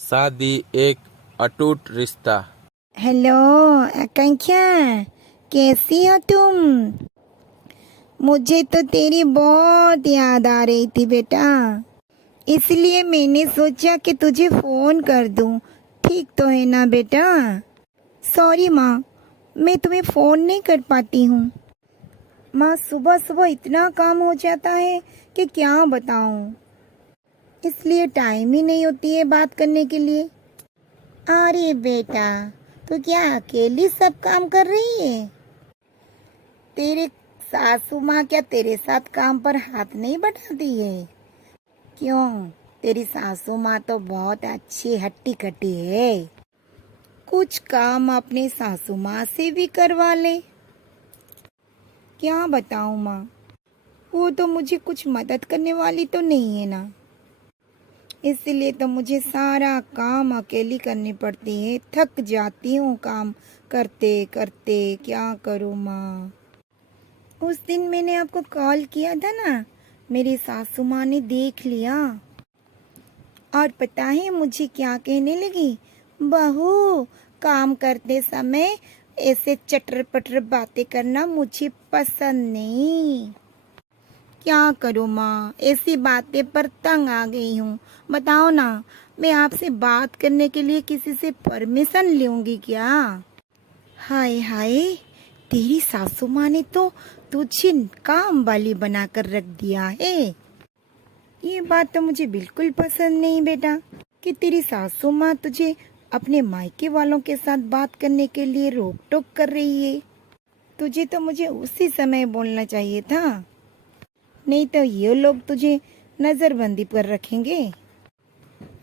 शादी एक अटूट रिश्ता। हेलो आकांक्षा, कैसी हो तुम? मुझे तो तेरी बहुत याद आ रही थी बेटा, इसलिए मैंने सोचा कि तुझे फोन कर दूं। ठीक तो है ना बेटा? सॉरी माँ, मैं तुम्हें फोन नहीं कर पाती हूँ। माँ, सुबह सुबह इतना काम हो जाता है कि क्या बताऊँ, इसलिए टाइम ही नहीं होती है बात करने के लिए। अरे बेटा, तो क्या अकेली सब काम कर रही है? तेरे सासू माँ क्या तेरे साथ काम पर हाथ नहीं बढ़ाती है? क्यों, तेरी सासू माँ तो बहुत अच्छी हट्टी कट्टी है। कुछ काम अपने सासू माँ से भी करवा ले। क्या बताऊँ माँ, वो तो मुझे कुछ मदद करने वाली तो नहीं है ना, इसलिए तो मुझे सारा काम अकेली करनी पड़ती है। थक जाती हूँ काम करते करते, क्या करूँ माँ। उस दिन मैंने आपको कॉल किया था ना, मेरी सासू माँ ने देख लिया और पता है मुझे क्या कहने लगी? बहू, काम करते समय ऐसे चटर पटर बातें करना मुझे पसंद नहीं। क्या करूँ माँ, ऐसी बातें पर तंग आ गई हूँ। बताओ ना, मैं आपसे बात करने के लिए किसी से परमिशन लूंगी क्या? हाय हाय, तेरी सासू माँ ने तो तुझे काम वाली बनाकर रख दिया है। ये बात तो मुझे बिल्कुल पसंद नहीं बेटा, कि तेरी सासू माँ तुझे अपने मायके वालों के साथ बात करने के लिए रोक टोक कर रही है। तुझे तो मुझे उसी समय बोलना चाहिए था, नहीं तो ये लोग तुझे नजरबंदी पर रखेंगे।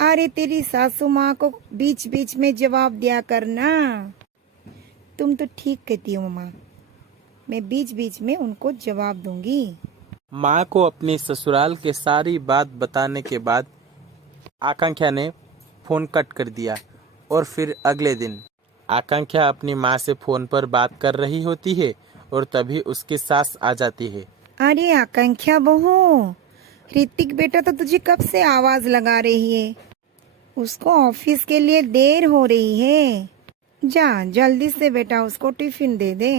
अरे तेरी सासू माँ को बीच बीच में जवाब दिया करना। तुम तो ठीक कहती हो माँ, मैं बीच बीच में उनको जवाब दूंगी। माँ को अपनी ससुराल के सारी बात बताने के बाद आकांक्षा ने फोन कट कर दिया। और फिर अगले दिन आकांक्षा अपनी माँ से फोन पर बात कर रही होती है और तभी उसकी सास आ जाती है। अरे आकांक्षा बहू, ऋतिक बेटा तो तुझे कब से आवाज लगा रही है। उसको ऑफिस के लिए देर हो रही है। जा जल्दी से बेटा उसको टिफिन दे दे।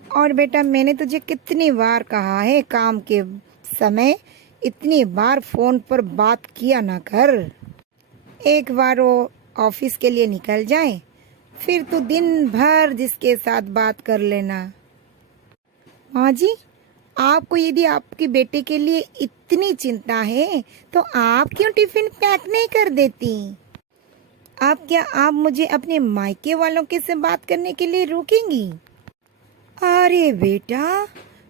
और बेटा, मैंने तुझे कितनी बार कहा है, काम के समय इतनी बार फोन पर बात किया ना कर। एक बार वो ऑफिस के लिए निकल जाए, फिर तू दिन भर जिसके साथ बात कर लेना। माँ जी, आपको यदि आपके बेटे के लिए इतनी चिंता है तो आप क्यों टिफिन पैक नहीं कर देती? आप मुझे अपने मायके वालों के से बात करने के लिए रोकेंगी? अरे बेटा,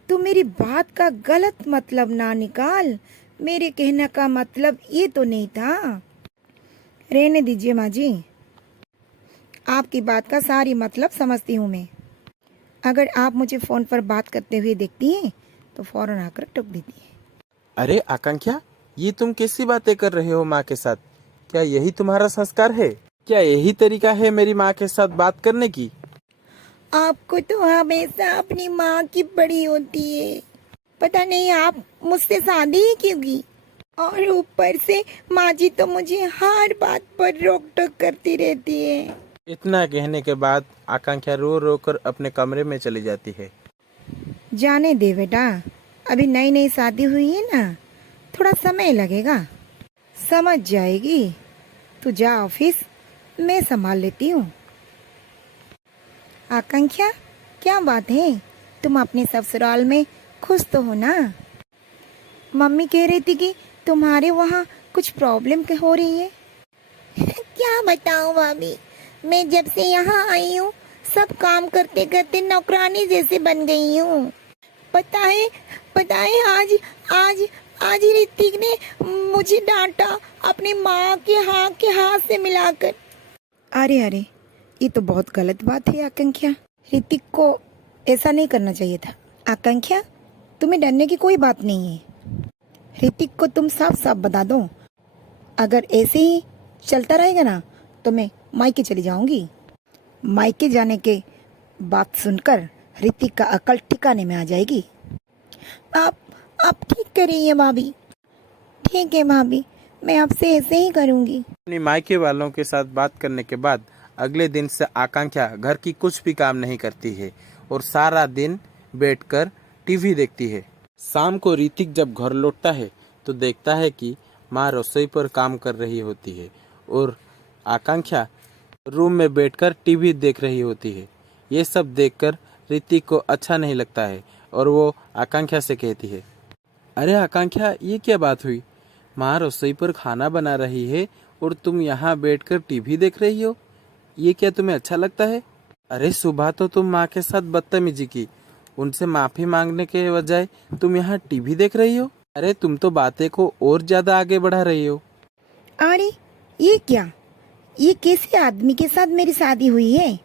तू मेरी बात का गलत मतलब ना निकाल। मेरे कहने का मतलब ये तो नहीं था। रहने दीजिए माँ जी, आपकी बात का सारी मतलब समझती हूँ मैं। अगर आप मुझे फोन पर बात करते हुए देखती हैं तो फौरन आकर टोक देती हैं। अरे आकांक्षा, ये तुम कैसी बातें कर रहे हो माँ के साथ? क्या यही तुम्हारा संस्कार है? क्या यही तरीका है मेरी माँ के साथ बात करने की? आपको तो हमेशा अपनी माँ की पड़ी होती है। पता नहीं आप मुझसे शादी ही क्यों की? और ऊपर से माँ जी तो मुझे हर बात पर रोक टोक करती रहती है। इतना कहने के बाद आकांक्षा रो रो कर अपने कमरे में चली जाती है। जाने दे बेटा, अभी नई नई शादी हुई है ना, थोड़ा समय लगेगा, समझ जाएगी। तू जा ऑफिस, मैं संभाल लेती हूँ। आकांक्षा, क्या बात है, तुम अपने ससुराल में खुश तो हो ना? मम्मी कह रही थी कि तुम्हारे वहाँ कुछ प्रॉब्लम हो रही है। क्या बताऊँ भाभी, मैं जब से यहाँ आई हूँ सब काम करते करते नौकरानी जैसे बन गई हूँ। पता है आज आज आज ही ऋतिक ने मुझे डांटा, अपनी माँ के हाथ से मिलाकर। अरे अरे, ये तो बहुत गलत बात है आकांक्षा। ऋतिक को ऐसा नहीं करना चाहिए था। आकांक्षा, तुम्हें डरने की कोई बात नहीं है। ऋतिक को तुम साफ साफ बता दो, अगर ऐसे ही चलता रहेगा ना तो मैं मायके चली जाऊंगी। मायके जाने के बात सुनकर ऋतिक का अकल ठिकाने में आ जाएगी। आप आप ठीक कह रही हैं भाभी। ठीक है भाभी, मैं आपसे ऐसे ही करूँगी। अपनी मायके वालों के साथ बात करने के बाद अगले दिन से आकांक्षा घर की कुछ भी काम नहीं करती है और सारा दिन बैठकर टीवी देखती है। शाम को ऋतिक जब घर लौटता है तो देखता है कि माँ रसोई पर काम कर रही होती है और आकांक्षा रूम में बैठकर टीवी देख रही होती है। ये सब देखकर ऋतिक को अच्छा नहीं लगता है और वो आकांक्षा से कहती है, अरे आकांक्षा, ये क्या बात हुई? माँ रसोई पर खाना बना रही है और तुम यहाँ बैठकर टीवी देख रही हो। ये क्या तुम्हें अच्छा लगता है? अरे सुबह तो तुम माँ के साथ बदतमीजी की, उनसे माफी मांगने के बजाय तुम यहाँ टीवी देख रही हो। अरे तुम तो बातें को और ज्यादा आगे बढ़ा रही हो। अरे ये क्या, ये कैसे आदमी के साथ मेरी शादी हुई है?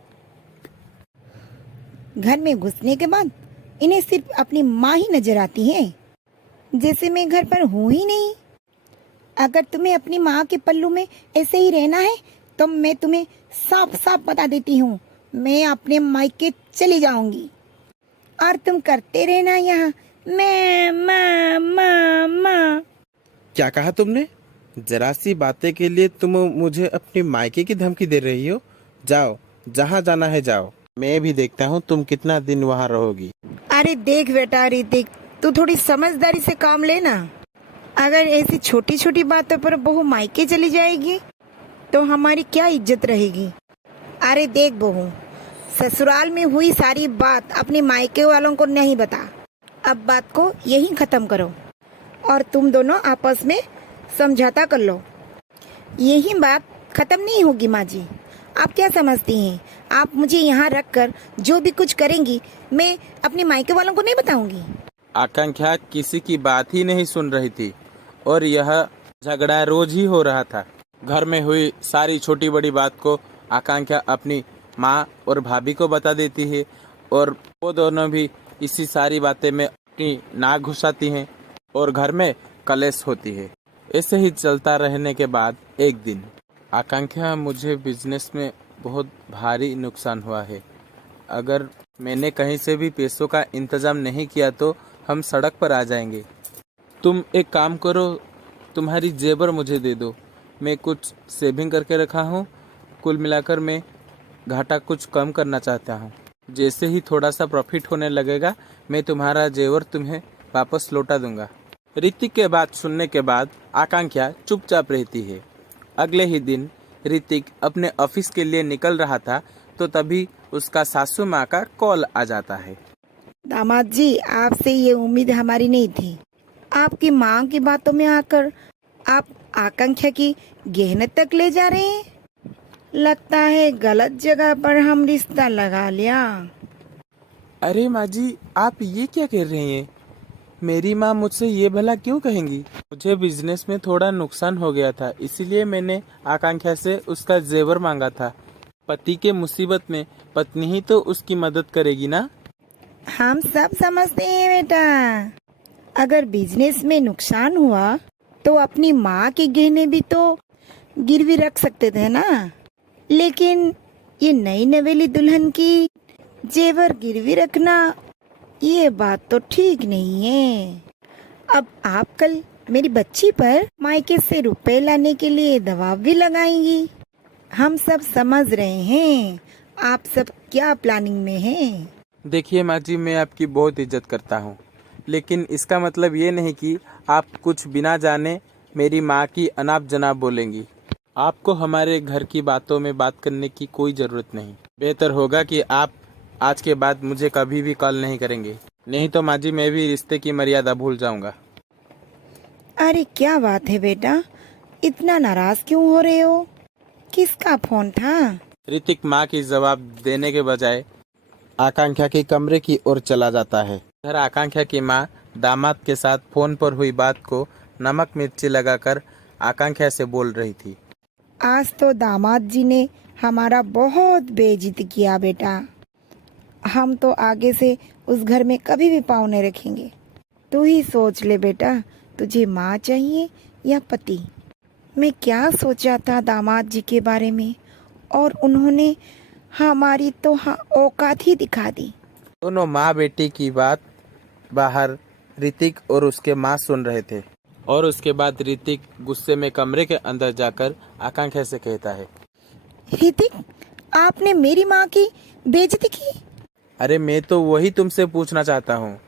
घर में घुसने के बाद इन्हें सिर्फ अपनी माँ ही नजर आती है, जैसे मैं घर पर हूँ ही नहीं। अगर तुम्हें अपनी माँ के पल्लू में ऐसे ही रहना है तो मैं तुम्हें साफ साफ बता देती हूँ, मैं अपने मायके चली जाऊंगी और तुम करते रहना यहाँ मैं माँ। क्या कहा तुमने? जरा सी बातें के लिए तुम मुझे अपनी मायके की धमकी दे रही हो? जाओ, जहाँ जाना है जाओ, मैं भी देखता हूँ तुम कितना दिन वहाँ रहोगी। अरे देख बेटा ऋतिक, तू थोड़ी समझदारी से काम लेना। अगर ऐसी छोटी छोटी बातों पर बहू मायके चली जाएगी तो हमारी क्या इज्जत रहेगी? अरे देख बहू, ससुराल में हुई सारी बात अपने मायके वालों को नहीं बता। अब बात को यहीं खत्म करो और तुम दोनों आपस में समझौता कर लो। यही बात खत्म नहीं होगी माँ जी। आप क्या समझती हैं? आप मुझे यहाँ रखकर जो भी कुछ करेंगी मैं अपने मायके वालों को नहीं बताऊंगी। आकांक्षा किसी की बात ही नहीं सुन रही थी और यह झगड़ा रोज ही हो रहा था। घर में हुई सारी छोटी बड़ी बात को आकांक्षा अपनी माँ और भाभी को बता देती है और वो दोनों भी इसी सारी बातें में अपनी नाक घुसाती हैं और घर में कलेश होती है। ऐसे ही चलता रहने के बाद एक दिन, आकांक्षा, मुझे बिजनेस में बहुत भारी नुकसान हुआ है। अगर मैंने कहीं से भी पैसों का इंतजाम नहीं किया तो हम सड़क पर आ जाएंगे। तुम एक काम करो, तुम्हारी जेवर मुझे दे दो। मैं कुछ सेविंग करके रखा हूँ। कुल मिलाकर मैं घाटा कुछ कम करना चाहता हूँ। जैसे ही थोड़ा सा प्रॉफिट होने लगेगा मैं तुम्हारा जेवर तुम्हें वापस लौटा दूंगा। ऋतिक के बात सुनने के बाद आकांक्षा चुपचाप रहती है। अगले ही दिन ऋतिक अपने ऑफिस के लिए निकल रहा था तो तभी उसका सासू माँ का कॉल आ जाता है। दामाद जी, आपसे ये उम्मीद हमारी नहीं थी। आपकी माँ की बातों में आकर आप आकांक्षा की गहनत तक ले जा रहे हैं। लगता है गलत जगह पर हम रिश्ता लगा लिया। अरे माँ जी, आप ये क्या कह रही हैं? मेरी माँ मुझसे ये भला क्यों कहेंगी? मुझे बिजनेस में थोड़ा नुकसान हो गया था, इसीलिए मैंने आकांक्षा से उसका जेवर मांगा था। पति के मुसीबत में पत्नी ही तो उसकी मदद करेगी ना। हम सब समझते हैं बेटा, अगर बिजनेस में नुकसान हुआ तो अपनी माँ के गहने भी तो गिरवी रख सकते थे ना। लेकिन ये नई नवेली दुल्हन की जेवर गिरवी रखना, ये बात तो ठीक नहीं है। अब आप कल मेरी बच्ची पर मायके से रुपए लाने के लिए दबाव भी लगाएंगी। हम सब समझ रहे हैं आप सब क्या प्लानिंग में हैं। देखिए माँ जी, मैं आपकी बहुत इज्जत करता हूँ, लेकिन इसका मतलब ये नहीं कि आप कुछ बिना जाने मेरी माँ की अनाप जनाब बोलेंगी। आपको हमारे घर की बातों में बात करने की कोई ज़रूरत नहीं। बेहतर होगा कि आप आज के बाद मुझे कभी भी कॉल नहीं करेंगे, नहीं तो माँ जी मैं भी रिश्ते की मर्यादा भूल जाऊंगा। अरे क्या बात है बेटा, इतना नाराज क्यों हो रहे हो? किसका फोन था? ऋतिक माँ की जवाब देने के बजाय आकांक्षा के कमरे की ओर चला जाता है। इधर आकांक्षा की माँ दामाद के साथ फोन पर हुई बात को नमक मिर्ची लगाकर आकांक्षा से बोल रही थी। आज तो दामाद जी ने हमारा बहुत बेइज्जती किया बेटा। हम तो आगे से उस घर में कभी भी पाँव नहीं रखेंगे। तू ही सोच ले बेटा, तुझे माँ चाहिए या पति? मैं क्या सोचा था दामाद जी के बारे में, और उन्होंने हमारी तो औकात ही दिखा दी। दोनों माँ बेटी की बात बाहर ऋतिक और उसके माँ सुन रहे थे। और उसके बाद ऋतिक गुस्से में कमरे के अंदर जाकर आकांक्षा से कहता है, ऋतिक, आपने मेरी माँ की बेइज्जती की। अरे मैं तो वही तुमसे पूछना चाहता हूँ,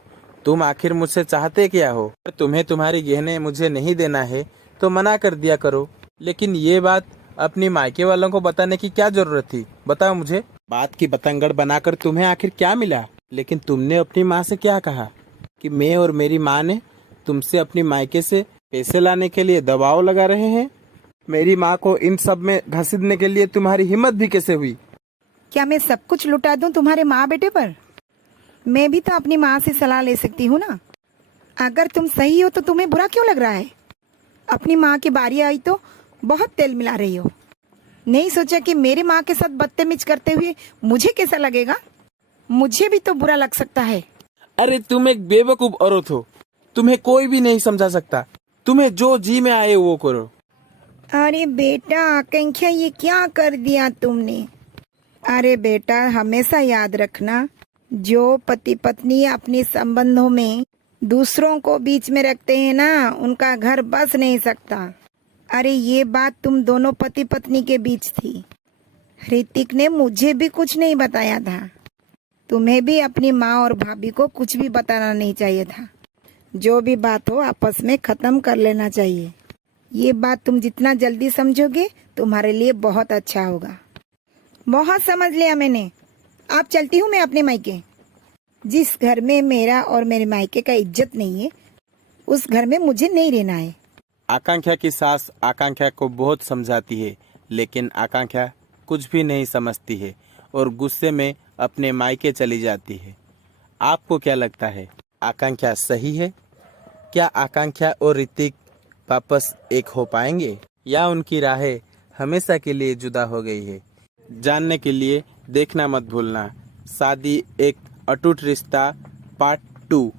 तुम आखिर मुझसे चाहते क्या हो? तुम्हें तुम्हारी गहने मुझे नहीं देना है तो मना कर दिया करो, लेकिन ये बात अपनी मायके वालों को बताने की क्या जरूरत थी? बताओ मुझे। बात की बतंगड़ बनाकर तुम्हें आखिर क्या मिला? लेकिन तुमने अपनी माँ से क्या कहा कि मैं और मेरी माँ ने तुमसे अपनी मायके से पैसे लाने के लिए दबाव लगा रहे हैं? मेरी माँ को इन सब में घसीटने के लिए तुम्हारी हिम्मत भी कैसे हुई? क्या मैं सब कुछ लुटा दूं तुम्हारे माँ बेटे पर? मैं भी तो अपनी माँ से सलाह ले सकती हूँ ना। अगर तुम सही हो तो तुम्हें बुरा क्यों लग रहा है? अपनी माँ की बारी आई तो बहुत तेल मिला रही हो। नहीं सोचा कि मेरी माँ के साथ बदतमीज करते हुए मुझे कैसा लगेगा? मुझे भी तो बुरा लग सकता है। अरे तुम एक बेवकूफ औरत हो, तुम्हें कोई भी नहीं समझा सकता। तुम्हें जो जी में आए वो करो। अरे बेटा आकांक्षा, ये क्या कर दिया तुमने? अरे बेटा, हमेशा याद रखना, जो पति पत्नी अपने संबंधों में दूसरों को बीच में रखते हैं ना, उनका घर बस नहीं सकता। अरे ये बात तुम दोनों पति पत्नी के बीच थी। ऋतिक ने मुझे भी कुछ नहीं बताया था। तुम्हें भी अपनी माँ और भाभी को कुछ भी बताना नहीं चाहिए था। जो भी बात हो आपस में खत्म कर लेना चाहिए। ये बात तुम जितना जल्दी समझोगे तुम्हारे लिए बहुत अच्छा होगा। बहुत समझ लिया मैंने। अब चलती हूँ मैं अपने मायके। जिस घर में मेरा और मेरे मायके का इज्जत नहीं है, उस घर में मुझे नहीं रहना है। आकांक्षा की सास आकांक्षा को बहुत समझाती है, लेकिन आकांक्षा कुछ भी नहीं समझती है और गुस्से में अपने मायके चली जाती है। आपको क्या लगता है, आकांक्षा सही है? क्या आकांक्षा और ऋतिक वापस एक हो पाएंगे या उनकी राहें हमेशा के लिए जुदा हो गई है? जानने के लिए देखना मत भूलना शादी एक अटूट रिश्ता पार्ट 2।